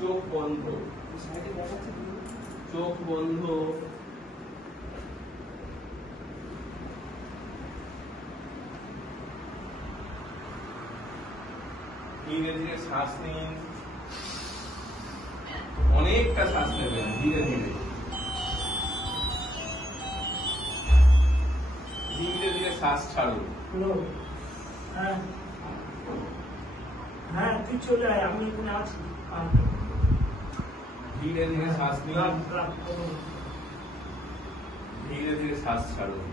চোখ বন্ধ, চোখ বন্ধ, ধীরে ধীরে শ্বাস নিন, অনেকটা শ্বাস নেবেন ধীরে ধীরে, ধীরে ধীরে শ্বাস ছাড়ুন। হ্যাঁ তুই চলে আয়, আমি এখানে আছি। ধীরে ধীরে শ্বাস নিন, ধীরে ধীরে শ্বাস ছাড়ুন।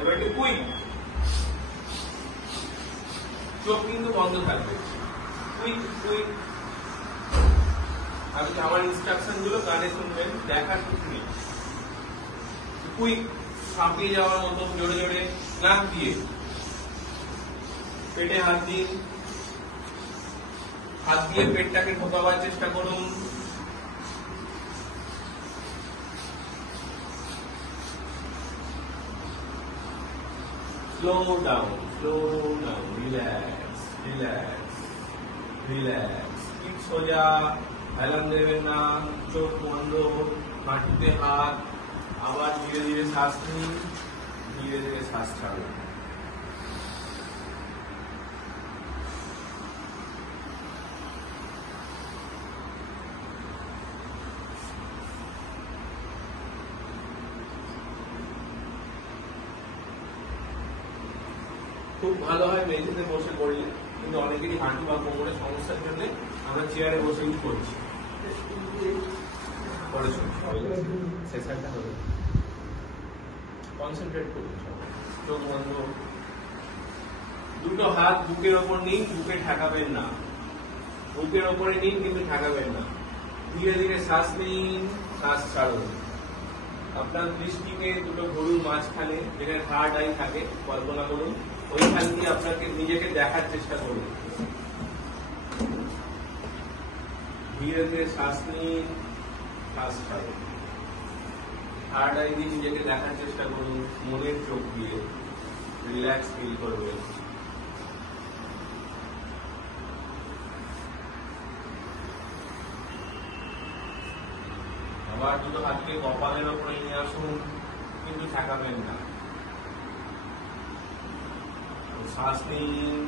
এবার একটু কুইক, চোখ কিন্তু বন্ধ থাকবে। কুইক কুইক, আপনি আমার ইনস্ট্রাকশন গুলো কানে শুনবেন, দেখার কিছু নেই। কুইক, ছাপিয়ে যাওয়ার মতো জোরে জোরে নাক দিয়ে, পেটে হাত দিন, হাত দিয়ে পেটটাকে ঢোকাবার চেষ্টা করুন। Slow down, relax, relax, relax. পিঠ সোজা, হেলান দেবেন না, চোখ বন্ধ, মাটিতে হাত, আবার ধীরে ধীরে শ্বাস নিন, ধীরে ধীরে শ্বাস ছাড়ুন। খুব ভালো হয় মেঝেতে বসে করলে, কিন্তু অনেকেরই হাঁটু বা কোমরের সমস্যার জন্য আমরা চেয়ারে বসেই করছি। কনসেন্ট্রেট করুন, চোখ বন্ধ, দুটো হাত বুকের ওপর নিন, বুকে ঠেকাবেন না, বুকের ওপরে নিন কিন্তু ঠেকাবেন না। ধীরে ধীরে শ্বাস নিন, শ্বাস ছাড়ুন। আপনার দৃষ্টিকে দুটো গরুর মাঝখানে, যেখানে থার্ড আই থাকে, কল্পনা করুন, ওইখান দিয়ে আপনাকে নিজেকে দেখার চেষ্টা করুন। ধীরে ধীরে শ্বাস নিন, শ্বাস ছাড়ুন। থার্ড আই দিয়ে নিজেকে দেখার চেষ্টা করুন, মনের চোখ দিয়ে রিল্যাক্স ফিল করবেন। আবার দুটো হাতকে কপালের ওপরে নিয়ে আসুন, কিন্তু ঠেকাবেন না। শ্বাস নিন,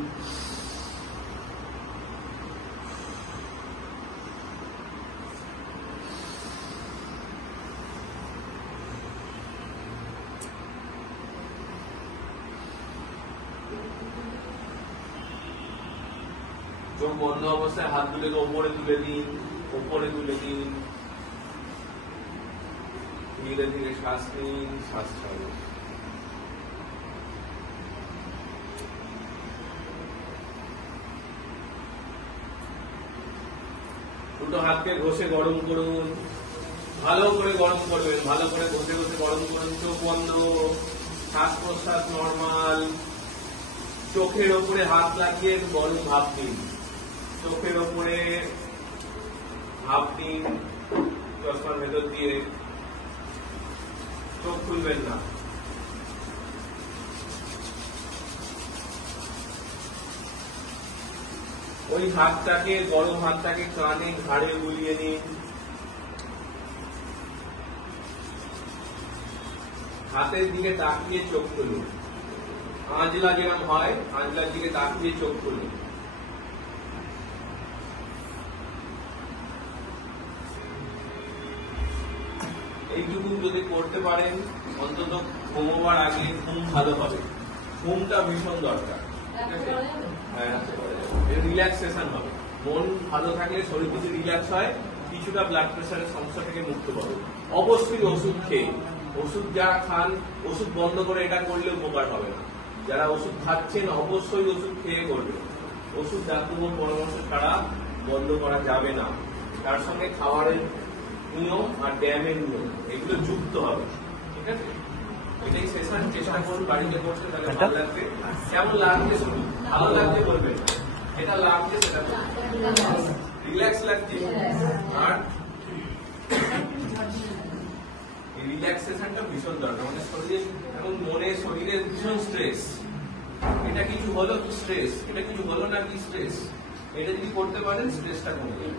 চোখ বন্ধ অবস্থায় হাত দুটোকে ওপরে তুলে দিন, ওপরে তুলে দিন। ধীরে ধীরে শ্বাস নিন, শ্বাস ছাড়ুন। দুটো হাতকে ঘষে গরম করুন, ভালো করে গরম করবেন, ভালো করে ঘষে ঘষে গরম করুন। চোখ বন্ধ, শ্বাস প্রশ্বাস নর্মাল। চোখের ওপরে হাত লাগিয়ে গরম ভাপ দিন, চোখের ওপরে ভাপ দিন, চশমার ভেতর দিয়ে। চোখ খুলবেন না। ওই হাতটাকে, গরম হাতটাকে কানে ঘাড়ে বুলিয়ে নিন। হাতের দিকে তাকিয়ে চোখ খুলুন, আঁজলা যেরকম হয়, আঁজলার দিকে তাকিয়ে চোখ খুলুন। এইটুকু যদি করতে পারেন, অন্তত ঘুমোবার আগে ঘুম ভালো হবে। ঘুমটা ভীষণ দরকার, রিল্যাক্সেশন হবে। মন ভালো থাকলে শরীর যদি রিল্যাক্স হয়, কিছুটা ব্লাড প্রেশারের সমস্যা থেকে মুক্ত পাবে। অবশ্যই ওষুধ খেয়ে, ওষুধ যারা খান, ওষুধ বন্ধ করে এটা করলে উপকার হবে না। যারা ওষুধ খাচ্ছেন অবশ্যই ওষুধ খেয়ে করবে। ওষুধ ডাক্তারের পরামর্শ ছাড়া বন্ধ করা যাবে না। তার সঙ্গে খাবারের নিয়ম আর ব্যায়ামের নিয়ম এগুলো যুক্ত হবে, ঠিক আছে? এটাই সেশন, চেষ্টা করুন বাড়িতে করতে, তাহলে ভালো লাগবে। কেমন লাগছে শুনুন, ভালো লাগছে বলবেন, এটা লাগছে সেটা রিল্যাক্স লাগছে। আর এই রিল্যাক্সেশনটা ভীষণ দরকার। আমাদের শরীরে এবং মনে শরীরে ভীষণ স্ট্রেস, এটা কিছু হলো কি স্ট্রেস, এটা কিছু হলো না কি স্ট্রেস, এটা যদি করতে পারেন স্ট্রেসটা কমে যাবে।